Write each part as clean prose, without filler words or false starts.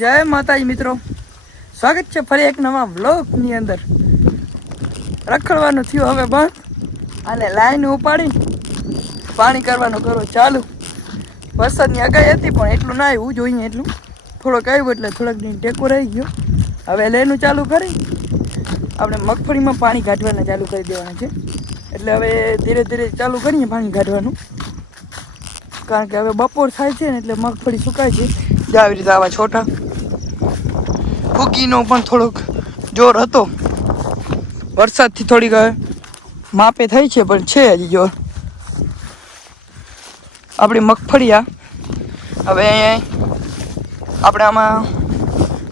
જય માતાજી મિત્રો, સ્વાગત છે ફરી એક નવા વ્લોગની અંદર. રખડવાનું થયું હવે બંધ અને લાઈન ઉપાડી પાણી કરવાનું કરો ચાલુ. વરસાદની આગાહી હતી પણ એટલું ના આવ્યું જોઈએ, એટલું થોડોક આવ્યું એટલે થોડોક દિન ટેકો રહી ગયો. હવે લેનું ચાલુ કરી આપણે મગફળીમાં પાણી કાઢવાના ચાલુ કરી દેવાના છે. એટલે હવે ધીરે ધીરે ચાલુ કરીએ પાણી કાઢવાનું, કારણ કે હવે બપોર થાય છે ને એટલે મગફળી સુકાય છે. આવી રીતે આવા છોટા ફૂગીનો પણ થોડોક જોર હતો, વરસાદથી થોડીક માપે થઈ છે પણ છે હજી જોર. આપણી મગફળી હવે આપણે આમાં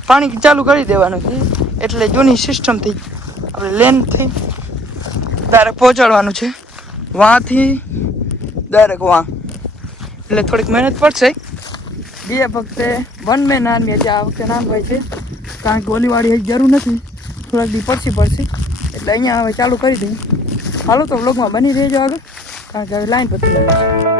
પાણી ચાલુ કરી દેવાનું છે. એટલે જૂની સિસ્ટમથી આપણે લેનથી ડાયરેક્ટ પહોંચાડવાનું છે, વાંથી ડાયરેક્ટ વાં. એટલે થોડીક મહેનત પડશે. બીજા વખતે વન મેન આર્મી એટલે આ વખતે નામ ભાઈ છે, કારણ કે ઓલીવાળી હજી જરૂર નથી, થોડાક દી પડશે. એટલે અહીંયા હવે ચાલુ કરી દઈએ. હાલો તો વ્લોગમાં બની રહેજો આગળ, કારણ કે હવે લાઈન પતી જાય છે.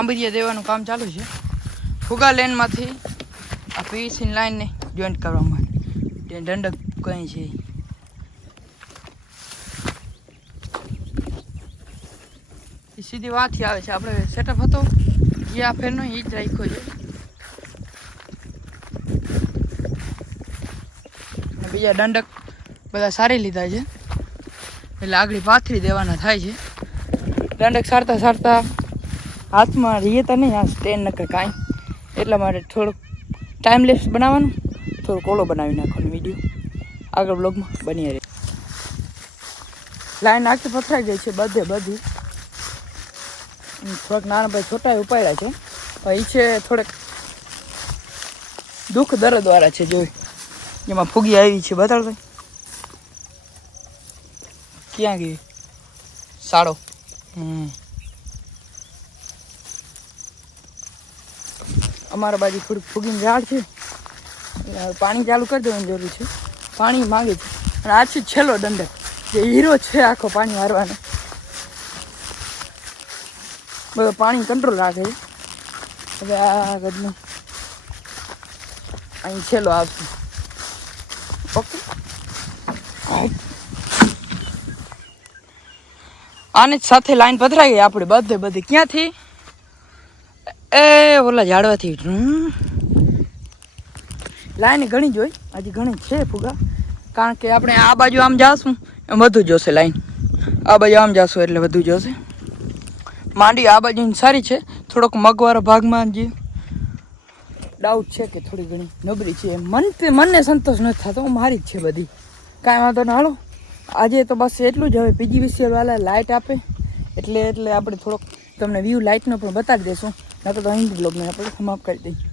આંબરિયા દેવાનું કામ ચાલુ છે. ફુગા લેનમાંથી આ પીવીસીની લાઈનને જોઈન્ટ કરવા માટે દંડક કઈ છે. એ સીધી વાંથી આવે છે. આપણે સેટઅપ હતો એ આ ફેરનો એ જ રાખ્યો છે. બીજા દંડક બધા સારી લીધા છે, એટલે આગળ પાથરી દેવાના થાય છે. દંડક સારતા હાથમાં રહીએ તો નહીં, આ સ્ટેન્ડ નકર કાંઈ, એટલા માટે થોડુંક ટાઈમલેસ બનાવવાનું, થોડુંક ઓલો બનાવી નાખવાનો વિડીયો. આગળ બ્લોગમાં બની રહે. લાઈન આખી પથરાઈ ગઈ છે બધી. થોડાક નાના ભાઈ છોટા ઉપાડ્યા છે, પણ એ છે થોડેક દુઃખ દર્દવાળા છે. જોઈ એમાં ફૂગી આવી છે, બતાડતો ક્યાં ગઈ સાડો. અમારા બાજુ થોડીક ફૂગીની ઝાડ છે, એટલે પાણી ચાલુ કરી દેવાની જરૂર છે. પાણી માગે છે અને આ છે છેલ્લો દંડક, જે હીરો છે આખો પાણી મારવાનો. બધો પાણી કંટ્રોલ રાખે છે. હવે આ ગદનું અહીં છેલ્લો આવશે. ઓકે, આની સાથે લાઈન પથરાઈ ગઈ આપણે બધે. ક્યાંથી? એ ઓલા ઝાડવાથી. લાઈન ઘણી જોઈ, હજી ઘણી છે ફુગા, કારણ કે આપણે આ બાજુ આમ જાશું એમ વધુ જોશે લાઈન, આ બાજુ આમ જાશું એટલે વધુ જોશે. માંડી આ બાજુની સારી છે, થોડોક મગવાળા ભાગમાં જે ડાઉટ છે કે થોડી ઘણી નબળી છે. મને સંતોષ નથી થતો, મારી જ છે બધી. કાંઈ વાંધો ના. હાલો આજે તો બસ એટલું જ. હવે PGVCL વાળા લાઇટ આપે એટલે આપણે થોડોક તમને વ્યૂ લાઇટનો પણ બતાવી દઈશું. નકર તો અહીં બ્લોગને આપણે સમાપ્ત કરી દઈએ.